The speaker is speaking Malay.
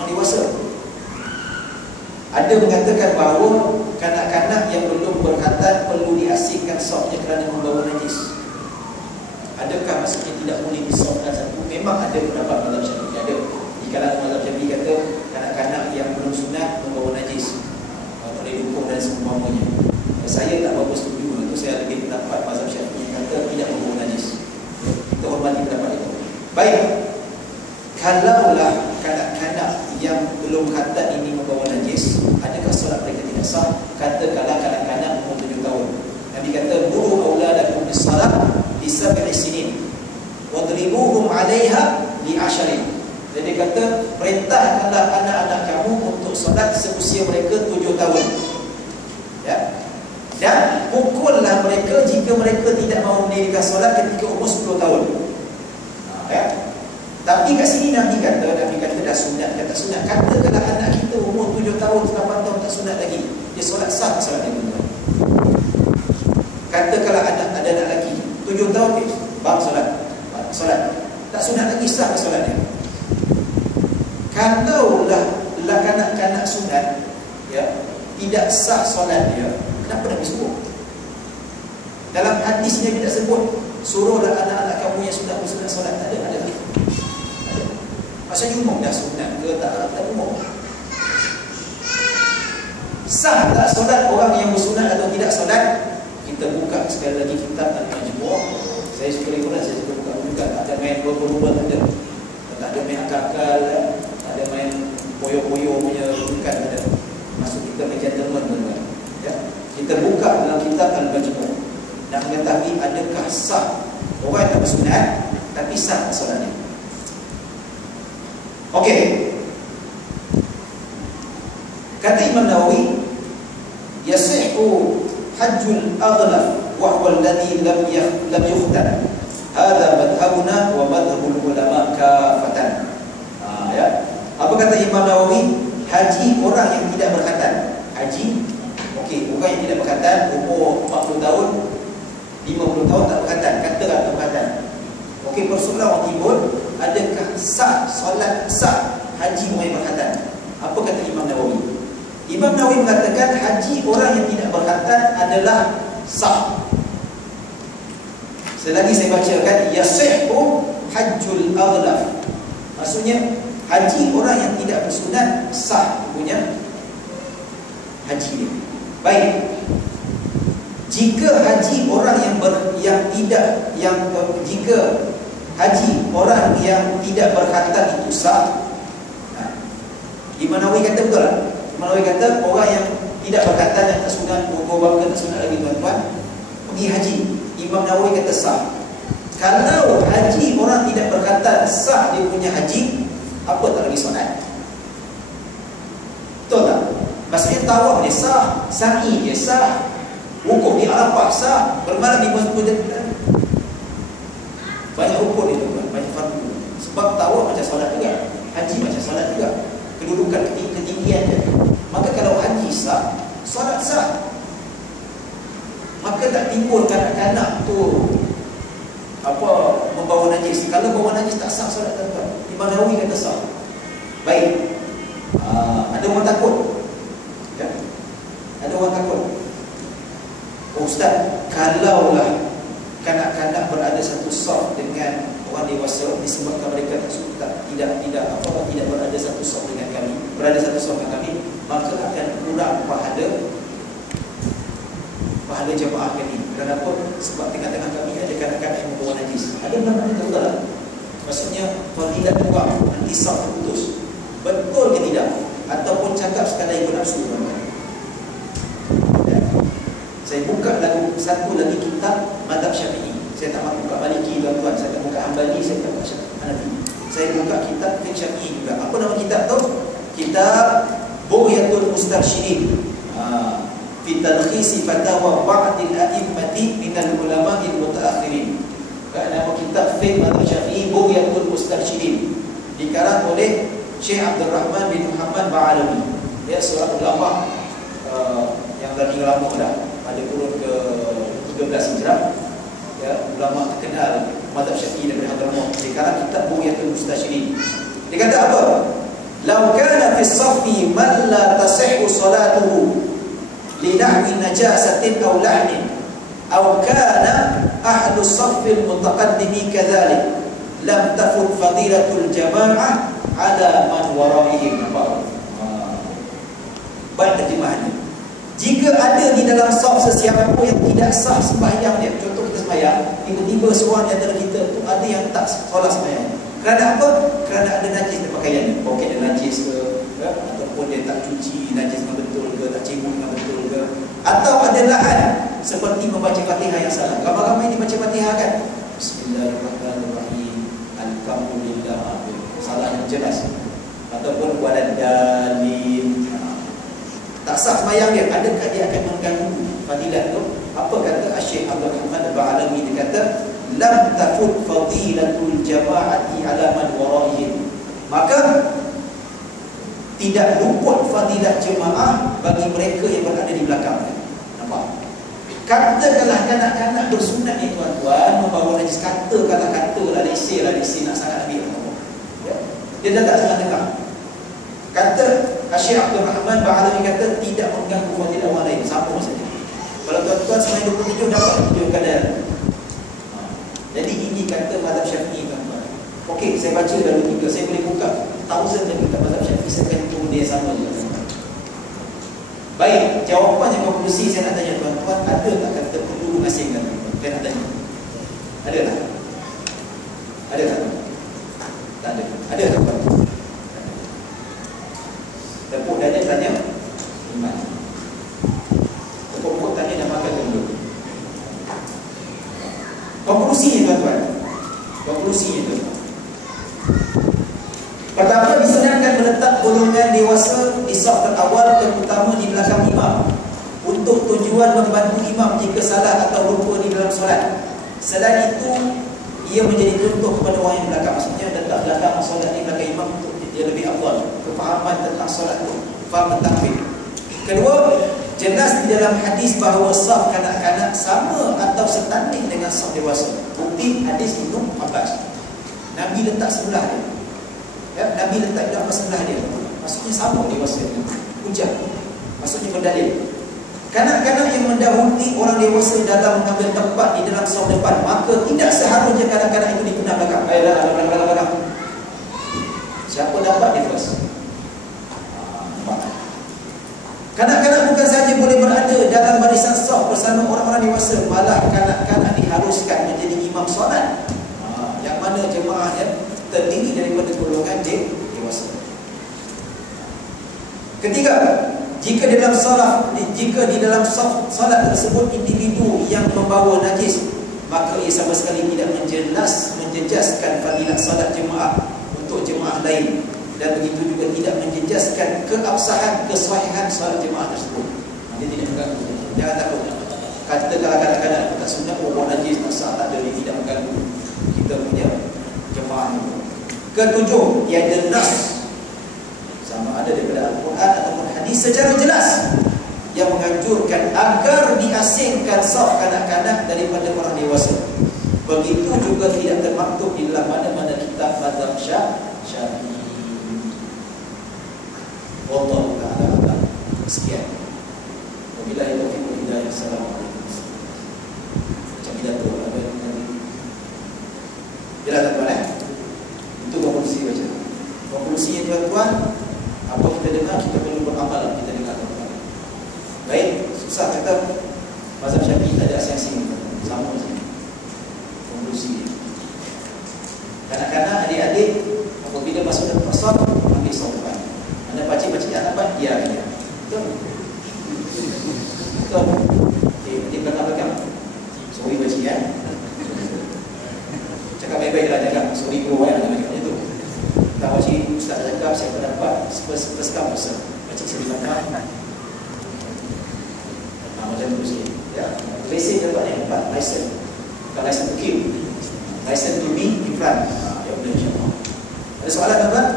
orang dewasa. Ada mengatakan bahawa kanak-kanak yang belum berkhatam perlu diasingkan safnya kerana membawa najis. Adakah maksudnya tidak boleh disafkan satu? Memang ada pendapat mazhab Syafi'i, ada. Di kalangan mazhab Syafi'i kata kanak-kanak yang belum sunat membawa najis, boleh dukung dan seumpamanya. Saya tak berapa setuju. Itu saya lebih pendapat mazhab Syafi'i yang kata tidak membawa najis. Kita hormati pendapat itu. Baik. Kalaulah kanak-kanak yang belum khatam ini membawa najis, adakah solat mereka tidak sah? Katakanlah kanak-kanak umur 7 tahun. Nabi kata, "Muru auladakum bis-salat li 7 sinin wadribuhum 'alaiha li 10." Jadi kata, perintahkanlah anak-anak kamu untuk solat seusia mereka 7 tahun. Ya. Dan pukullah mereka jika mereka tidak mahu mendirikan solat ketika umur 10 tahun. Ya. Tapi kat sini Nabi kata dah sunat, kata sunat. Katakanlah anak kita umur 7 tahun, 8 tahun tak sunat lagi, dia solat sah solat dia tuan. Katakanlah ada anak lelaki 7 tahun dia solat tak sunat lagi, sah solat dia. Kalaulah kanak-kanak sunat, ya, tidak sah solat dia, kenapa Nabi sebut? Dalam hadisnya tidak sebut suruhlah anak-anak kamu yang sudah bersunat solat. Tak ada. Maksudnya umum dah sunat ke tak umum. Sah tak solat orang yang bersunat atau tidak solat? Kita buka sekali lagi kitab Al-Majmu'. Saya suka lihat, saya suka buka. Tak ada main berubah-ubah, tak ada. Tak ada main akal-akal, tak ada main poyo-poyo punya, bukan, tak ada. Maksud kita main gentleman, tuan-tuan. Ya? Kita buka dalam kitab Al-Majmu' nak mengetahui adakah sah orang yang tak bersunat tapi sah solatnya. Okey. Kata Imam Nawawi, yasihhu hajjul aghlaf wa huwa alladhi lam yukhtam. Hadha madhhabuna wa madhhabul ulama kafatan. Ya. Apa kata Imam Nawawi? Haji orang yang tidak berkhatam. Haji, okey, orang yang tidak berkhatam umur 40 tahun, 50 tahun tak berkhatam, katalah tak berkhatam. Okey, persoalan orang timbul, adakah sah solat, sah haji orang yang berkhatam? Apa kata Imam Nawawi? Imam Nawawi mengatakan haji orang yang tidak berkhatam adalah sah. Selagi saya bacakan, yasihhu hajjul aghlaf. Maksudnya haji orang yang tidak bersunat sah punya haji dia. Baik. Jika haji orang jika haji orang yang tidak berkhatam itu sah, Imam Nawawi kata betul tak? Imam Nawawi kata orang yang tidak berkhatam, yang tak sunat, berubah tak sunat lagi tuan-tuan, pergi haji. Imam Nawawi kata sah. Kalau haji orang tidak berkhatam sah dia punya haji, apa tak lagi sunat? Betul tak? Maksudnya tawaf dia sah, sa'i dia sah, wukuf di Arafah sah, bermalam di Muzdalifah. Banyak rukun itu kan, banyak fardu. Sebab tawaf macam solat juga, haji macam solat juga, kedudukan ketinggiannya. Maka kalau haji sah, solat sah. Maka tak timbul kanak-kanak tu membawa najis. Kalau bawa najis tak sah solat tuan-tuan. Imam Nawawi kata sah. Baik. Ada orang takut. Ya? Ada orang takut. Ustaz, kalaulah kanak-kanak berada satu saf dengan orang dewasa disebabkan mereka tidak berada satu saf dengan kami, maka akan kurang pahala jemaah kami. Kenapa? Sebab tengah-tengah kami ada kanak-kanak yang membawa najis. Ada benar-benar betul tak? Maksudnya fadilat kurang, nanti saf putus. Betul ke tidak? Ataupun cakap sekadar ikut nafsu, tuan-tuan. Saya buka satu lagi kitab mazhab Syafi'i. Saya tak mahu buka Maliki, tuan-tuan. Saya tak buka Hanbali, saya tak buka Hanafi. Saya buka kitab fiqh Syafi'i juga. Apa nama kitab tu? Kitab Bughyatul Mustarsyirin fi talkhisi fatawa ba'dil a'immati minal ulama'il mutaakhirin. Nama kitab fiqh mazhab Syafi'i Bughyatul Mustarsyirin, dikarang oleh Syekh Abdul Rahman bin Muhammad Ba'alawi. Dia seorang ulama yang dah tinggal lama dah, pada kurun ke-13 Hijrah, ya, ulama terkenal mazhab Syafi'i daripada Hadramaut. Sekarang kitab Bughyatul Mustarsyirin. Dia kata apa? Law kana saffi man la tasihhu salatuhu li nahwi najasatin aw lahnin aw kana ahlu saffil mutaqaddimi kadzalik lam tafut fadilatul jamaah ala man waraihim. Baik terjemahannya. Jika ada di dalam saf sesiapa yang tidak sah sembahyang dia, contoh kita sembahyang, tiba-tiba seorang di antara kita tu ada yang tak solat sembahyang. Kerana apa? Kerana ada najis di pakaian, poket dia najis ke, ataupun dia tak cuci najis dengan betul ke, tak cebok dengan betul ke, atau ada lahan seperti membaca Fatihah yang salah. Ramai-ramai ni baca Fatihah kan? Bismillahirrahmanirrahim. Alhamdulillah. Salah yang jelas. Ataupun waladdallin. Tak sah sembahyang dia, adakah dia akan mengganggu fadilat tu? Apa kata Syekh Abdul Rahman Al-Ba'alami? Dia kata lam tafut fadilatul jama'ati ala man waraihim. Maka tidak luput fadilat jemaah bagi mereka yang berada di belakang. Nampak? Katakanlah kanak-kanak bersunat ni tuan-tuan membawa najis, katalah lesi nak sangat ambil. Ya? Dia dah tak sangat dengar. Kata Syekh Abdul Rahman Ba'alami kata tidak mengganggu fadilat orang lain, sama saja. Kalau tuan-tuan sembahyang 27 dapat 7 kadar. Jadi ini kata mazhab Syafi'i tuan-tuan. Okey, saya baca dalam 3, saya boleh buka 1000 lagi kitab mazhab Syafi'i, saya akan turun dia sama juga. Baik, jawapan yang konklusi saya nak tanya tuan-tuan, ada tak kata perlu mengasingkan? Saya nak tanya. Ada tak? Ada tak? Tak ada. Ada tak tuan? Tepuk dada tanya iman. Tepuk tanya dah makan dulu. Konklusinya tuan-tuan. Pertama, disunatkan meletak golongan dewasa di saf terawal terutama di belakang imam untuk tujuan membantu imam jika salah atau lupa di dalam solat. Selain itu, ia menjadi contoh kepada orang yang belakang. Maksudnya letak belakang solat di belakang imam untuk dia lebih afdal, kefahaman tentang solat itu, faham tentang fiqh. Kedua, jelas di dalam hadis bahawa saf kanak-kanak sama atau setanding dengan saf dewasa. Bukti hadis Ibnu Abbas. Nabi letak sebelah dia. Ya, Nabi letak dalam sebelah dia. Maksudnya sama dewasa dia. Hujah. Maksudnya berdalil. Kanak-kanak yang mendahului orang dewasa dalam mengambil tempat di dalam saf depan, maka tidak seharusnya kanak-kanak itu dikenal belakang. Baiklah, belakang. Siapa dapat dia first? Kanak-kanak bukan sahaja boleh berada dalam barisan saf bersama orang-orang dewasa, malah kanak-kanak diharuskan menjadi imam solat. Yang mana jemaahnya terdiri daripada golongan dewasa. Ketiga, jika di dalam saf solat tersebut individu yang membawa najis, maka ia sama sekali tidak menjejaskan fadilat solat jemaah untuk jemaah lain, dan begitu juga tidak menjejaskan keabsahan, kesahihan solat jemaah tersebut. Dia tidak mengganggu. Jangan takut. Kata kalau kadang-kadang tak sunat buat najis, tak sah, tak ada, dia tidak mengganggu kita punya jemaah itu. Ketujuh, tiada nas sama ada daripada Al-Quran ataupun hadis secara jelas yang menganjurkan agar diasingkan saf kanak-kanak daripada orang dewasa. Begitu juga tidak termaktub di dalam mana-mana kitab mazhab Syafi'i. Wallahu ta'ala a'lam. Sekian. Wabillahi taufiq wal hidayah. Assalamualaikum. Macam pidato ada nanti. Jelas tuan-tuan Itu konklusi baca. Konklusinya tuan-tuan, apa kita dengar kita perlu beramal, kita dengar tuan-tuan. Baik, susah kata mazhab Syafi'i tak ada asing-asing, sama saja. Konklusi. Kanak-kanak, adik-adik, apabila masuk dalam pasal, ambil sopan. Anda pakcik-pakcik tak dapat, dia. Betul? Betul? Okay, dia belakang-belakang. Sorry pakcik ya. Cakap baik-baik lah, cakap sorry bro ya, macam itu. Tak pakcik, ustaz cakap, saya pendapat, first come first serve. Pakcik sorry belakang. Macam tu sikit. Ya, lesen dapat ni, dapat license. Bukan license to kill, license to be in front. Ya, boleh insyaAllah. Ada soalan tuan-tuan?